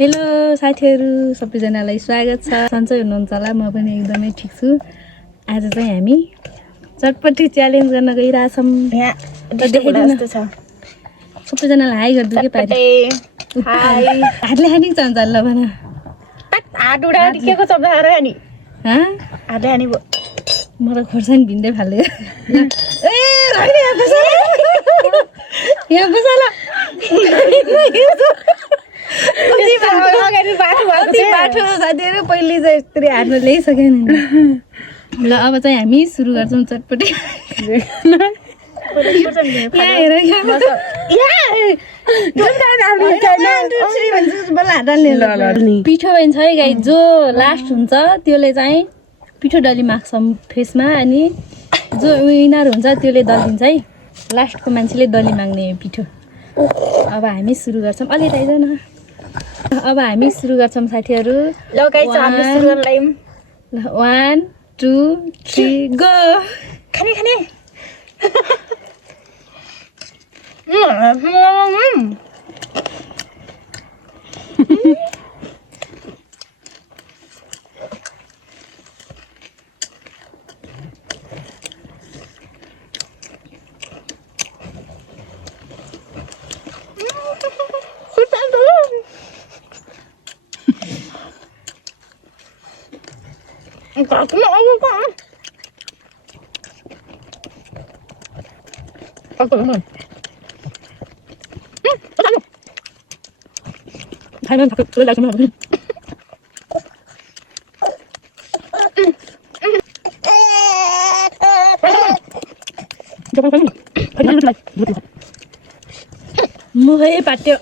Hello साथीहरू सबैजनालाई स्वागत छ। सन्चै हुनुहुन्छ होला? म पनि एकदमै ठिक छु। आज चाहिँ हामी चटपटी च्यालेन्ज गर्न गइरहेछौँ। सबैजनालाई हाई गरिदिउँ के पारि? हातले खाने चाहन्छ ल भन। हात उडाएर के को शब्द आएर नि? हातले खाने भयो। म त खोर्सानी भिन्दै फाल्यो। ए होइन यहाँ बस ल। बाटो साथीहरू पहिले चाहिँ यस्तरी हातमा ल्याइसक्यो नि। ल अब चाहिँ हामी सुरु गर्छौँ चटपटी। पिठो बन्छ है गाई। जो लास्ट हुन्छ त्यसले चाहिँ पिठो डली माग्छ फेसमा, अनि जो विनर हुन्छ त्यसले दलिदिन्छ है। लास्टको मान्छेले डली माग्ने पिठो। अब हामी सुरु गर्छौँ। अलि आइज न। अब हामी सुरु गर्छौँ साथीहरू। ल गाइस हामी सुरु गर्न लाग्यौँ। 1 2 3 गो। खाने खाने। मुखै पाट्यो।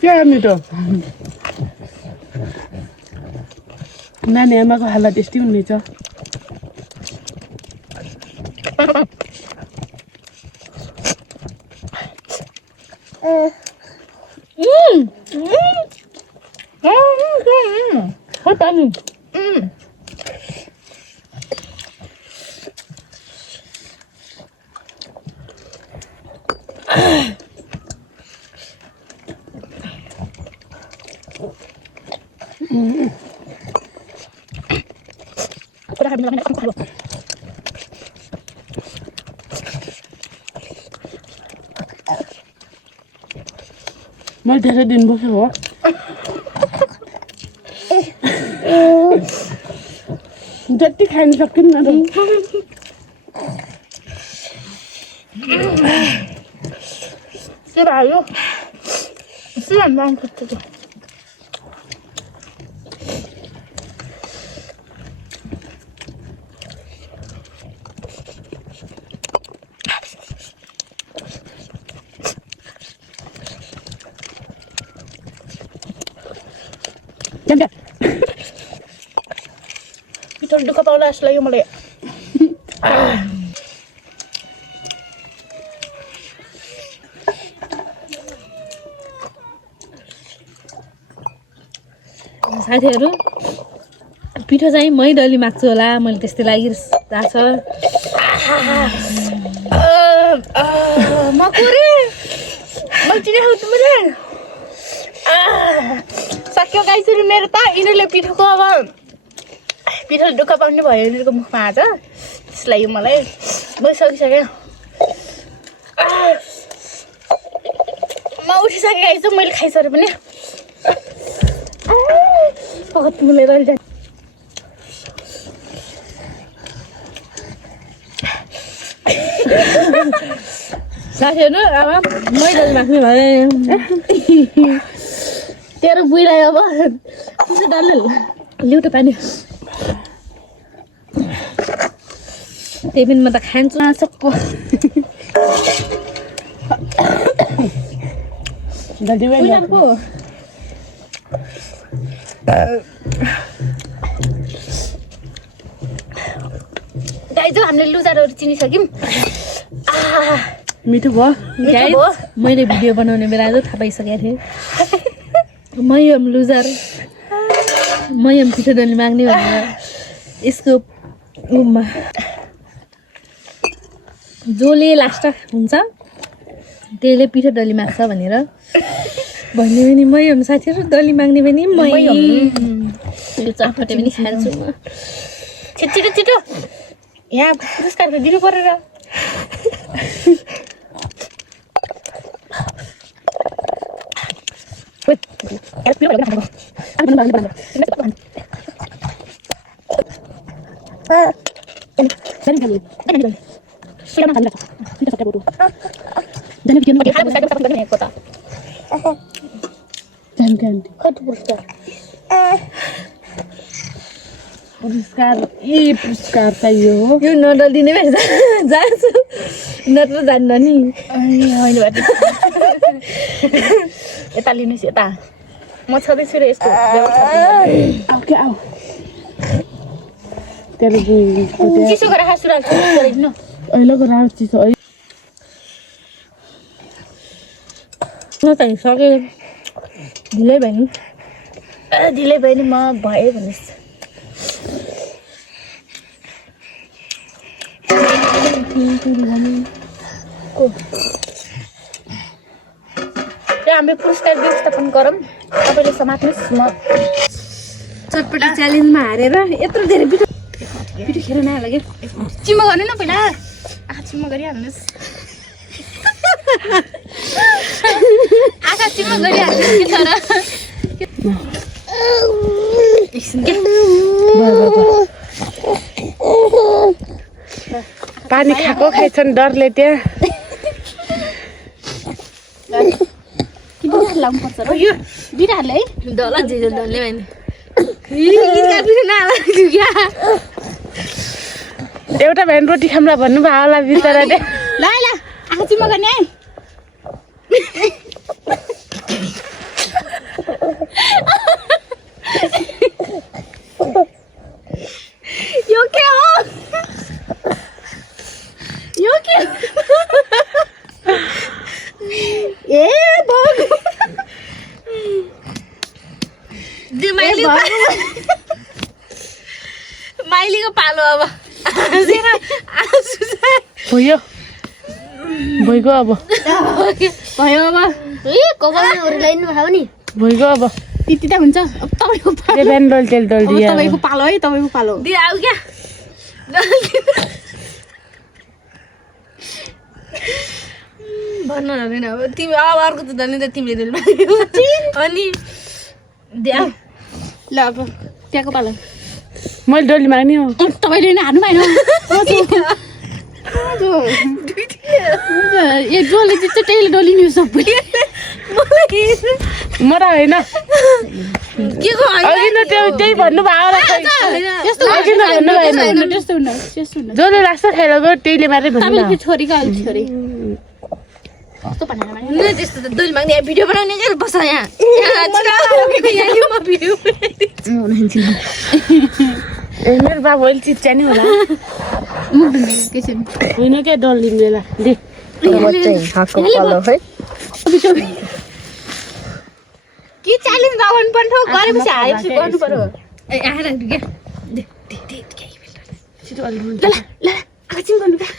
क्या मिठो नानी आमाको हालत यस्तै हुनेछ। मैले धेरै दिन बसेको हो। जति खान सकिन्न त के भयो? सिम माम खत्छ। पिठो दुःख पाउला जस्तो लाग्यो मलाई। साथीहरू पिठो चाहिँ मै डली माग्छु होला, मैले त्यस्तै लागिरहेको छ। सक्यो गाइसहरू मेरो त। यिनीहरूले पिठोको अब पिठो दुःख पाउने भयो यिनीहरूको मुखमा आज। त्यस लागि मलाई भइसकिसक्यो। म उठिसकेँ गाइस। मैले खाइसकेँ पनि पगत मुलेर जान्छ। साथीहरू अब मै डली माग्ने भए तेरो बुढीलाई अब कसो डल्ले लिउटो पानी। त्यही पनि म त खान्छु सबको। बुढाको गाइस हामीले लुजारहरू चिनिसक्यौँ। मिठो भयो। मैले भिडियो बनाउने बेला चाहिँ थाहा पाइसकेको थिएँ मयम लुजर, मयम पिठो डली माग्ने भनेर। यसको जसले लास्ट हुन्छ त्यसले पिठो डल्ली माग्छ भनेर भन्ने पनि मै हुनु साथीहरू डल्ली माग्ने पनि मै यो चटपटे पनि खान्छु म छिटो छिटो यहाँ पुरस्कार त दिनु पर्यो र पुरस्कार चाहियो यो नडलिने भए जान्छु नत्र जान्न नि यता लिनुहोस् यता म छँदैछु र यस्तो आऊ तेरो चिसो गरेर खासु राख्छु गरिदिनु अहिलेको राख चिसो म त सक्यो ढिलै भयो नि ढिलै भयो नि म भएँ भन्नुहोस् हाम्रो पुरस्कार व्यवस्थापन गरौँ तपाईँले समात्नुहोस् म चटपटी च्यालेन्जमा हारेर यत्रो धेरै पिठो खेर नलाग्यो चिम्मा गर्नु न पहिला आँखा चिम्मा गरिहाल्नुहोस् आँखा चिम्मा गरिहाल्नुहोस् के पानी खाएको खाइछन् डरले त्यहाँ लाउनुपर्छ र यो बिराले है डल्ला जे डल्ले भयो एउटा भ्यान रोटी खाम्ला भन्नुभयो होला बिचराले ल आँखा चिम्मा गर्ने है यो के हो यो के ए भग माइलीको पालो अब भयो भइगयो अब भयो अब भइगयो अब त्यति त हुन्छ अब तपाईँको पालो बिहान डल तेल डल अब तपाईँको पालो है तपाईँको पालो दि आऊ क्या भन्न नदिन अब तिमी अब अर्को त जाने त तिमीले अनि द्या ल अब त्यहाँको पालो मैले डल्ली माग्ने हो तपाईँले नै हार्नु भएन ए जसले जित्छ त्यहीले डलिने सबै म त होइन के को अघि न त्यही भन्नुभयो होला खै। अघि न भन्नु भएन त्यस्तो हुन्न जसले लास्ट खाएर गयो त्यहीले मात्रै भन्नु तपाईँले छोरीको अलिक छोरी कस्तो भनेर भने न त्यस्तो त दोली माग्ने भिडियो बनाउने के बस यहाँ म भिडियो ए मेरो बाबु अहिले चिच्चा नि होला मुख धुने के छ होइन क्या डल्ली मेला दे के च्यालेन्ज गर्नु पर्ने हो गरेपछि हारेपछि गर्नु पर्यो ए आएर क्या छिटो अलि ल एकछिन गर्नु क्या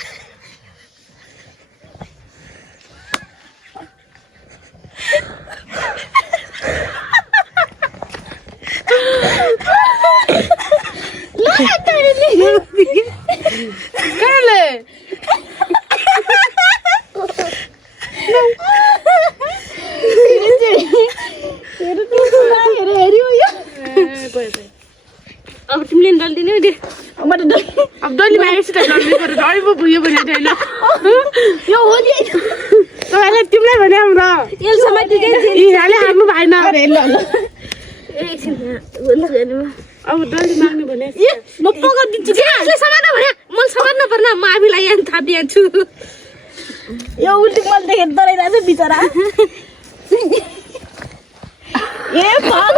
कहाँले अब तिमीले डल्दिने हो अब डल्ली मागेपछि त डल्ली पऱ्यो डल्ली पो भुयो भने होइन यो हो नि तपाईँलाई तिमीलाई भने हाम्रो यिनीहरूले हार्नु भएन अब डल्ली माग्नु भने म पकाइदिन्छु क्या समात्न भने मैले समात्नु पर्न म आफूलाई यहाँ थापिदिन्छु यो उल्टी मैले देखेर डराइरहेको छ बिचरा ए भग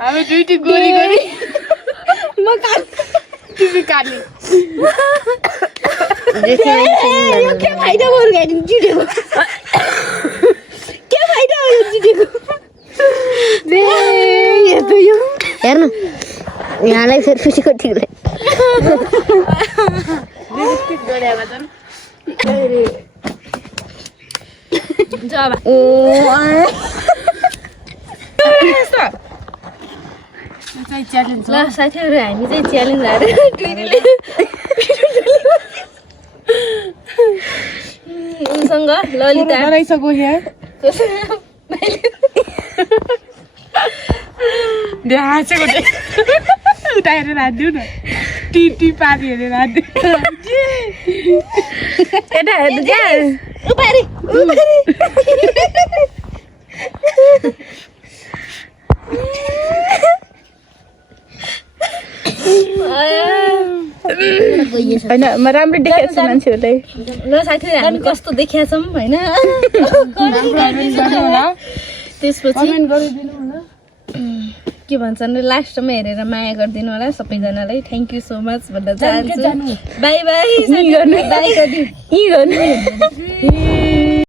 हामी दुईटी गोरी गोरी म काट तिमी काट्ने यो के फाइदा भयो गाडी जिडेको के फाइदा हो यो जिडेको दे हेर्नु यहाँलाई फेरि खुसीको ठिक जब ल साथीहरू हामी चाहिँ च्यालेन्ज हारेर टुइरीले उसँग ललिता उठाएर राखिदिउ न टी पारी हेरेर राखिदिउ यता हेर्नु क्या होइन म राम्रो देखाएको छु मान्छेहरूलाई ल साथीहरू हामी कस्तो देखिया छौँ होइन त्यसपछि के भन्छन् लास्टमा हेरेर माया गरिदिनु होला सबैजनालाई थ्याङ्क यू सो मच भन्न चाहन्छु बाई बाई बाई गर्नु